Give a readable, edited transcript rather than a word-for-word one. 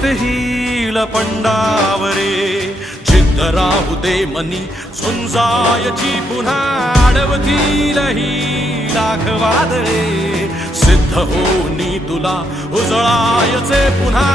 जित हिल पंडावरे जिद्द राहू दे मनी झुंजायची पुन्हा अडवतील ही लाख वादळे सिद्ध होनी तुला उजळायचे पुन्हा